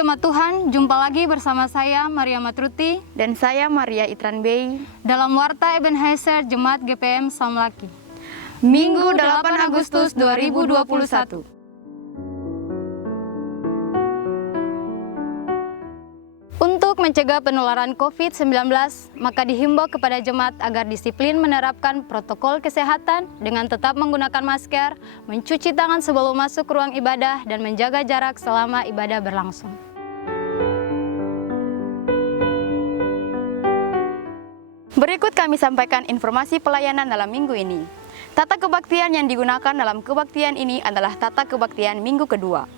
Jemaat Tuhan, jumpa lagi bersama saya Maria Matruti dan saya Maria Itran Bey dalam Warta Ebenezer Jemaat GPM Samlaki. Minggu 8 Agustus 2021. Untuk mencegah penularan COVID-19, maka dihimbau kepada jemaat agar disiplin menerapkan protokol kesehatan dengan tetap menggunakan masker, mencuci tangan sebelum masuk ruang ibadah, dan menjaga jarak selama ibadah berlangsung. Berikut kami sampaikan informasi pelayanan dalam minggu ini. Tata kebaktian yang digunakan dalam kebaktian ini adalah tata kebaktian minggu kedua.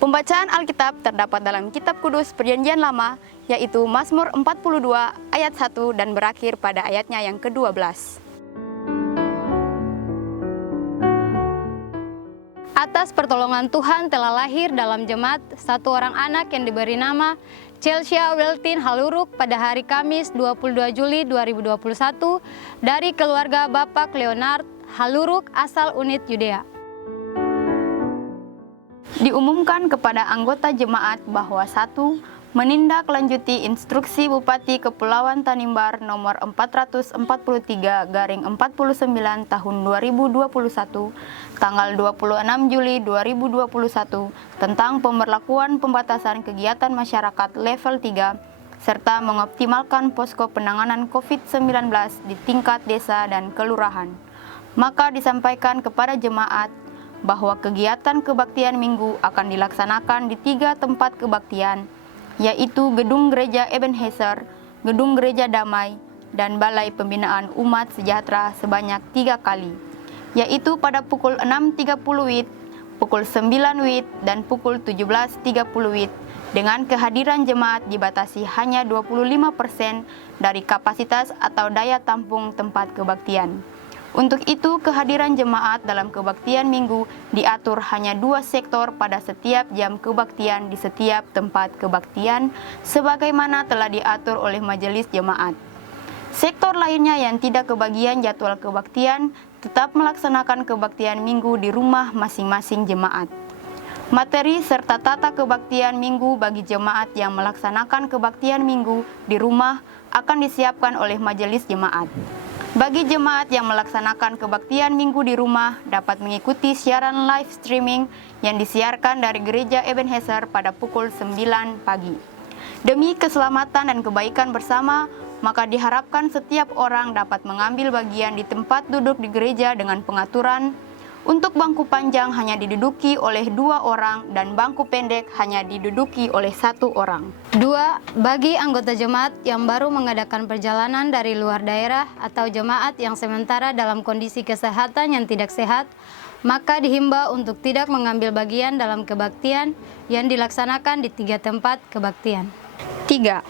Pembacaan Alkitab terdapat dalam Kitab Kudus Perjanjian Lama, yaitu Mazmur 42 ayat 1 dan berakhir pada ayatnya yang ke-12. Atas pertolongan Tuhan telah lahir dalam jemaat satu orang anak yang diberi nama Chelsea Weltin Haluruk pada hari Kamis 22 Juli 2021 dari keluarga Bapak Leonard Haluruk asal unit Yudea. Diumumkan kepada anggota jemaat bahwa 1. Menindaklanjuti instruksi Bupati Kepulauan Tanimbar nomor 443/49 tahun 2021 tanggal 26 Juli 2021 tentang pemberlakuan pembatasan kegiatan masyarakat level 3 serta mengoptimalkan posko penanganan COVID-19 di tingkat desa dan kelurahan. Maka disampaikan kepada jemaat bahwa kegiatan kebaktian minggu akan dilaksanakan di 3 tempat kebaktian, yaitu Gedung Gereja Ebenezer, Gedung Gereja Damai, dan Balai Pembinaan Umat Sejahtera sebanyak 3 kali, yaitu pada pukul 6.30 WIB, pukul 9 WIB, dan pukul 17.30 WIB, dengan kehadiran jemaat dibatasi hanya 25% dari kapasitas atau daya tampung tempat kebaktian. Untuk itu, kehadiran jemaat dalam kebaktian minggu diatur hanya 2 sektor pada setiap jam kebaktian di setiap tempat kebaktian, sebagaimana telah diatur oleh majelis jemaat. Sektor lainnya yang tidak kebagian jadwal kebaktian tetap melaksanakan kebaktian minggu di rumah masing-masing jemaat. Materi serta tata kebaktian minggu bagi jemaat yang melaksanakan kebaktian minggu di rumah akan disiapkan oleh majelis jemaat. Bagi jemaat yang melaksanakan kebaktian minggu di rumah dapat mengikuti siaran live streaming yang disiarkan dari Gereja Ebenezer pada pukul 9 pagi. Demi keselamatan dan kebaikan bersama, maka diharapkan setiap orang dapat mengambil bagian di tempat duduk di gereja dengan pengaturan untuk bangku panjang hanya diduduki oleh 2 orang dan bangku pendek hanya diduduki oleh 1 orang. 2. Bagi anggota jemaat yang baru mengadakan perjalanan dari luar daerah atau jemaat yang sementara dalam kondisi kesehatan yang tidak sehat, maka dihimbau untuk tidak mengambil bagian dalam kebaktian yang dilaksanakan di 3 tempat kebaktian. 3.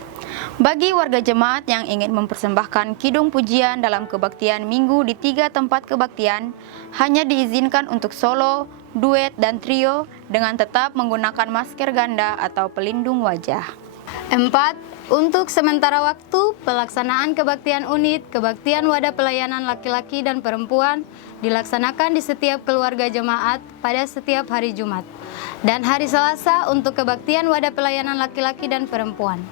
Bagi warga jemaat yang ingin mempersembahkan kidung pujian dalam kebaktian minggu di 3 tempat kebaktian, hanya diizinkan untuk solo, duet, dan trio dengan tetap menggunakan masker ganda atau pelindung wajah. 4. Untuk sementara waktu, pelaksanaan kebaktian unit, kebaktian wadah pelayanan laki-laki dan perempuan dilaksanakan di setiap keluarga jemaat pada setiap hari Jumat, dan hari Selasa untuk kebaktian wadah pelayanan laki-laki dan perempuan.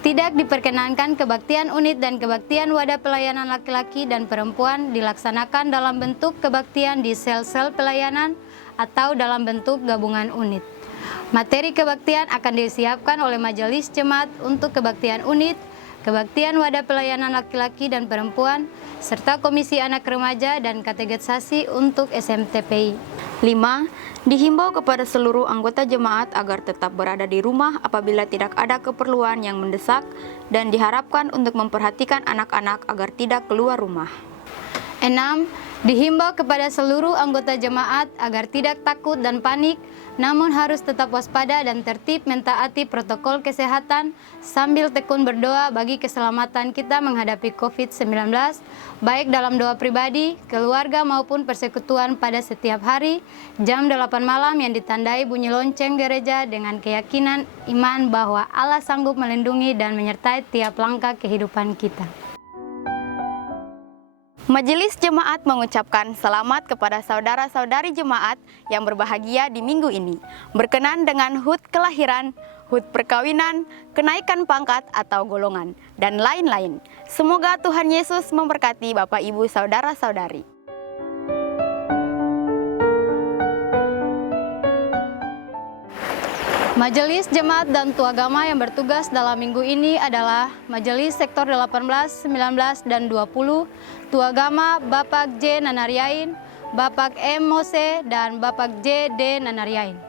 Tidak diperkenankan kebaktian unit dan kebaktian wadah pelayanan laki-laki dan perempuan dilaksanakan dalam bentuk kebaktian di sel-sel pelayanan atau dalam bentuk gabungan unit. Materi kebaktian akan disiapkan oleh majelis jemaat untuk kebaktian unit, kebaktian wadah pelayanan laki-laki dan perempuan, serta komisi anak remaja dan kategorisasi untuk SMTPI. 5. Dihimbau kepada seluruh anggota jemaat agar tetap berada di rumah apabila tidak ada keperluan yang mendesak dan diharapkan untuk memperhatikan anak-anak agar tidak keluar rumah. 6. Dihimbau kepada seluruh anggota jemaat agar tidak takut dan panik, namun harus tetap waspada dan tertib mentaati protokol kesehatan sambil tekun berdoa bagi keselamatan kita menghadapi COVID-19, baik dalam doa pribadi, keluarga maupun persekutuan pada setiap hari, jam 8 malam yang ditandai bunyi lonceng gereja dengan keyakinan iman bahwa Allah sanggup melindungi dan menyertai tiap langkah kehidupan kita. Majelis Jemaat mengucapkan selamat kepada saudara-saudari jemaat yang berbahagia di minggu ini, berkenan dengan HUT kelahiran HUT perkawinan, kenaikan pangkat atau golongan, dan lain-lain. Semoga Tuhan Yesus memberkati Bapak, Ibu, Saudara-saudari. Majelis Jemaat dan Tuagama yang bertugas dalam minggu ini adalah Majelis Sektor 18, 19, dan 20, Tuagama Bapak J. Nanariain, Bapak M. Mose, dan Bapak J. D. Nanariain.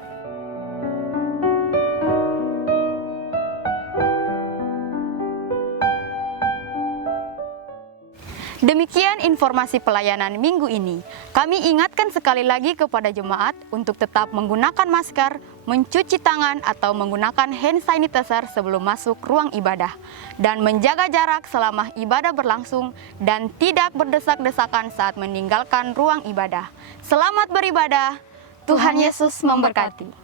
Demikian informasi pelayanan minggu ini. Kami ingatkan sekali lagi kepada jemaat untuk tetap menggunakan masker, mencuci tangan atau menggunakan hand sanitizer sebelum masuk ruang ibadah, dan menjaga jarak selama ibadah berlangsung dan tidak berdesak-desakan saat meninggalkan ruang ibadah. Selamat beribadah. Tuhan Yesus memberkati.